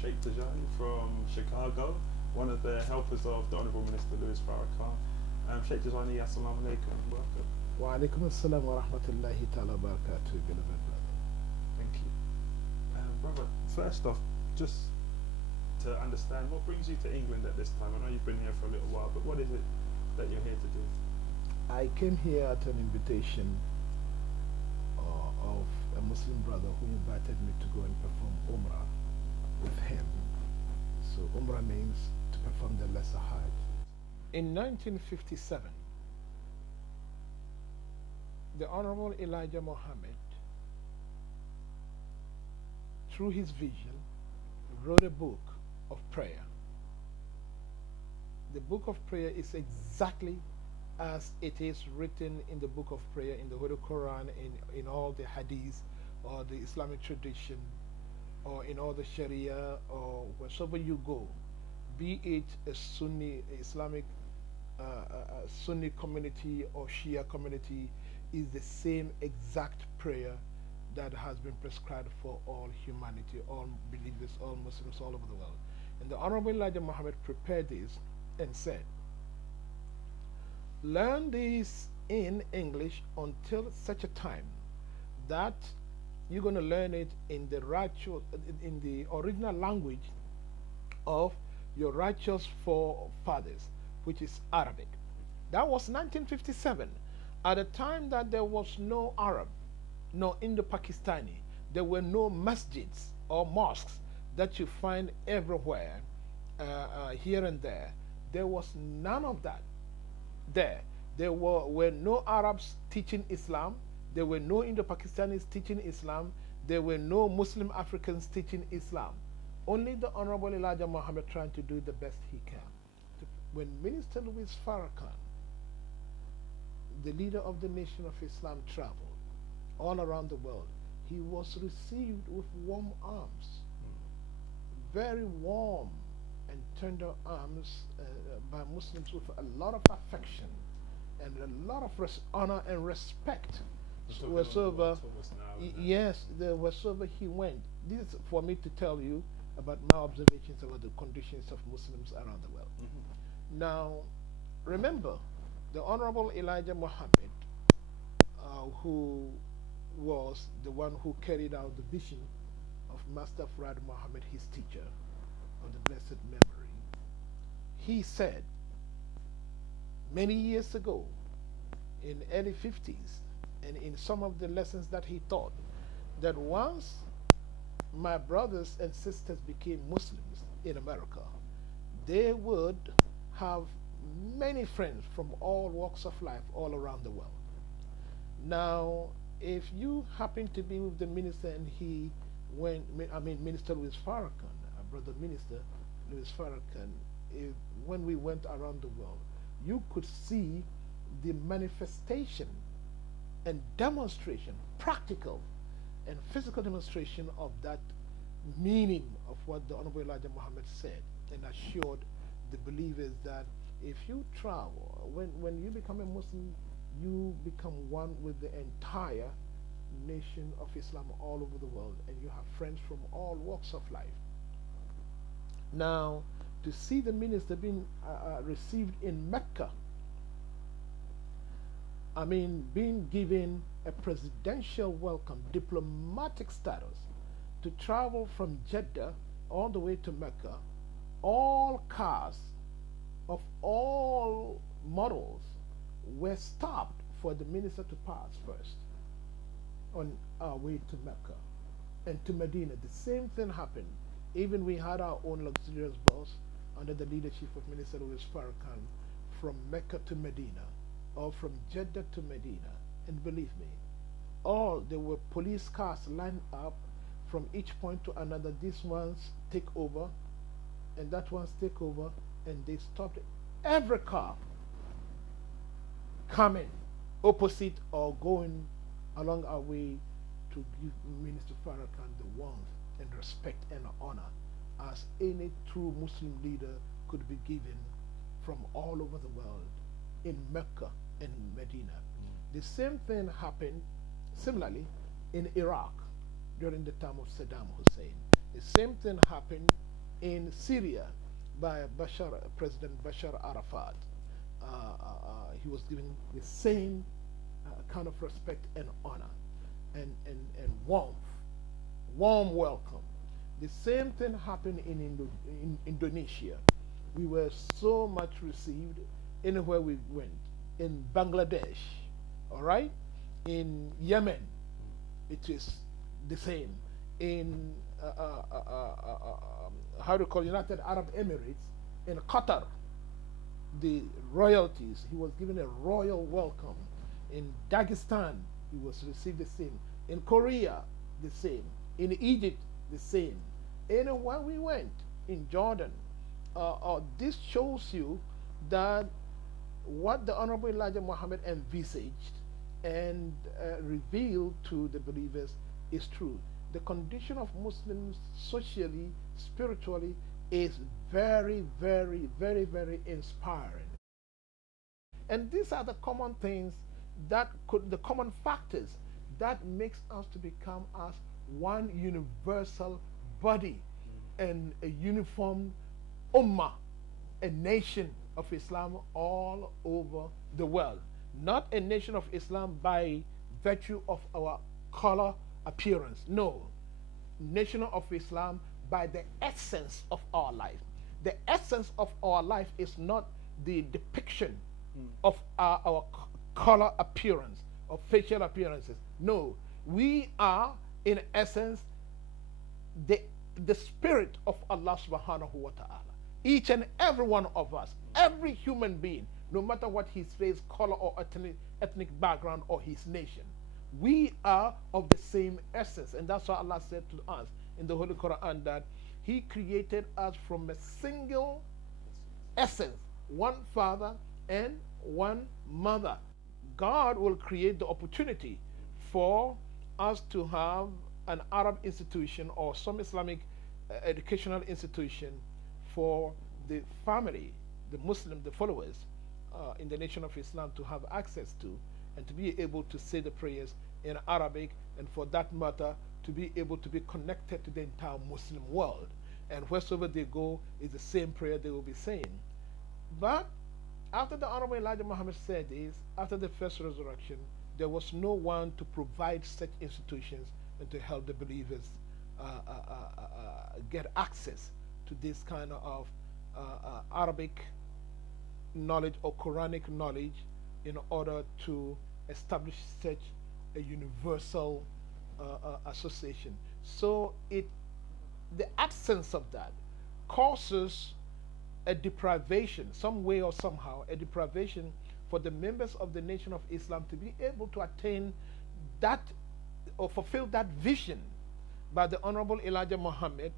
Sheikh Tijani from Chicago, one of the helpers of the Honourable Minister Louis Farrakhan. Sheikh Tijani, assalamu alaikum, welcome. Wa alaikum assalam wa rahmatullahi ta'ala wa barakatuh, beloved brother. Thank you. Brother, first off, just to understand, what brings you to England at this time? I know you've been here for a little while, but what is it that you're here to do? I came here at an invitation of a Muslim brother who invited me to go and perform Umrah with him. So Umrah means to perform the Lesser Hajj. In 1957, the Honorable Elijah Muhammad, through his vision, wrote a book of prayer. The book of prayer is exactly as it is written in the book of prayer in the Holy Quran, in all the hadiths or the Islamic tradition, or in all the Sharia, or wherever you go, be it a Sunni Islamic Sunni community or Shia community, is the same exact prayer that has been prescribed for all humanity, all believers, all Muslims all over the world. And the Honorable Elijah Muhammad prepared this and said, learn this in English until such a time that you're going to learn it in the original language of your righteous forefathers, which is Arabic. That was 1957, at a time that there was no Arab, no Indo-Pakistani. There were no masjids or mosques that you find everywhere, here and there. There was none of that there. There were no Arabs teaching Islam. There were no Indo-Pakistanis teaching Islam. There were no Muslim Africans teaching Islam. Only the Honorable Elijah Muhammad trying to do the best he can. When Minister Louis Farrakhan, the leader of the Nation of Islam, traveled all around the world, he was received with warm arms, very warm and tender arms by Muslims, with a lot of affection and a lot of honor and respect. Wheresoever, yes, wheresoever he went. This is for me to tell you about my observations about the conditions of Muslims around the world. Now, remember, the Honorable Elijah Muhammad, who was the one who carried out the vision of Master Fard Muhammad, his teacher of the blessed memory, he said many years ago, in early 50s, and in some of the lessons that he taught, that once my brothers and sisters became Muslims in America, they would have many friends from all walks of life all around the world. Now, if you happen to be with the minister and he went, Minister Louis Farrakhan, Brother Minister Louis Farrakhan, when we went around the world, you could see the manifestation and demonstration, practical and physical demonstration of that meaning of what the Honorable Elijah Muhammad said, and assured the believers that if you travel, when you become a Muslim, you become one with the entire nation of Islam all over the world, and you have friends from all walks of life. Now, to see the minister being received in Mecca, being given a presidential welcome, diplomatic status, to travel from Jeddah all the way to Mecca, all cars of all models were stopped for the minister to pass first on our way to Mecca and to Medina. The same thing happened. Even we had our own luxurious bus under the leadership of Minister Louis Farrakhan from Mecca to Medina, or from Jeddah to Medina. And believe me, there were police cars lined up from each point to another. These ones take over, and that ones take over, and they stopped every car coming opposite or going along our way to give Minister Farrakhan the warmth and respect and honor as any true Muslim leader could be given from all over the world in Mecca and Medina. The same thing happened similarly in Iraq during the time of Saddam Hussein. The same thing happened in Syria by President Bashar Arafat. He was given the same kind of respect and honor and warm welcome. The same thing happened in Indonesia. We were so much received anywhere we went. In Bangladesh, all right? In Yemen, it is the same. In how do you call United Arab Emirates, in Qatar, the royalties, he was given a royal welcome. In Dagestan, he was received the same. In Korea, the same. In Egypt, the same. Anywhere we went, in Jordan, this shows you that what the Honorable Elijah Muhammad envisaged and revealed to the believers is true. The condition of Muslims socially, spiritually, is very, very, very, very inspiring. And these are the common things that the common factors that makes us to become as one universal body and a uniform ummah, a nation of Islam all over the world. Not a nation of Islam by virtue of our color appearance. No. Nation of Islam by the essence of our life. The essence of our life is not the depiction of our color appearance or facial appearances. No. We are, in essence, the spirit of Allah subhanahu wa ta'ala. Each and every one of us, every human being, no matter what his race, color, or ethnic background, or his nation, we are of the same essence. And that's what Allah said to us in the Holy Quran, that He created us from a single essence, one father and one mother. God will create the opportunity for us to have an Arab institution or some Islamic educational institution for the family, the Muslim, the followers in the nation of Islam to have access to, and to be able to say the prayers in Arabic, and for that matter to be able to be connected to the entire Muslim world. And wheresoever they go is the same prayer they will be saying. But after the Honorable Elijah Muhammad said this, after the first resurrection, there was no one to provide such institutions and to help the believers get access to this kind of Arabic knowledge or Quranic knowledge in order to establish such a universal association. So the absence of that causes a deprivation, some way or somehow, a deprivation for the members of the nation of Islam to be able to attain that or fulfill that vision by the Honorable Elijah Muhammad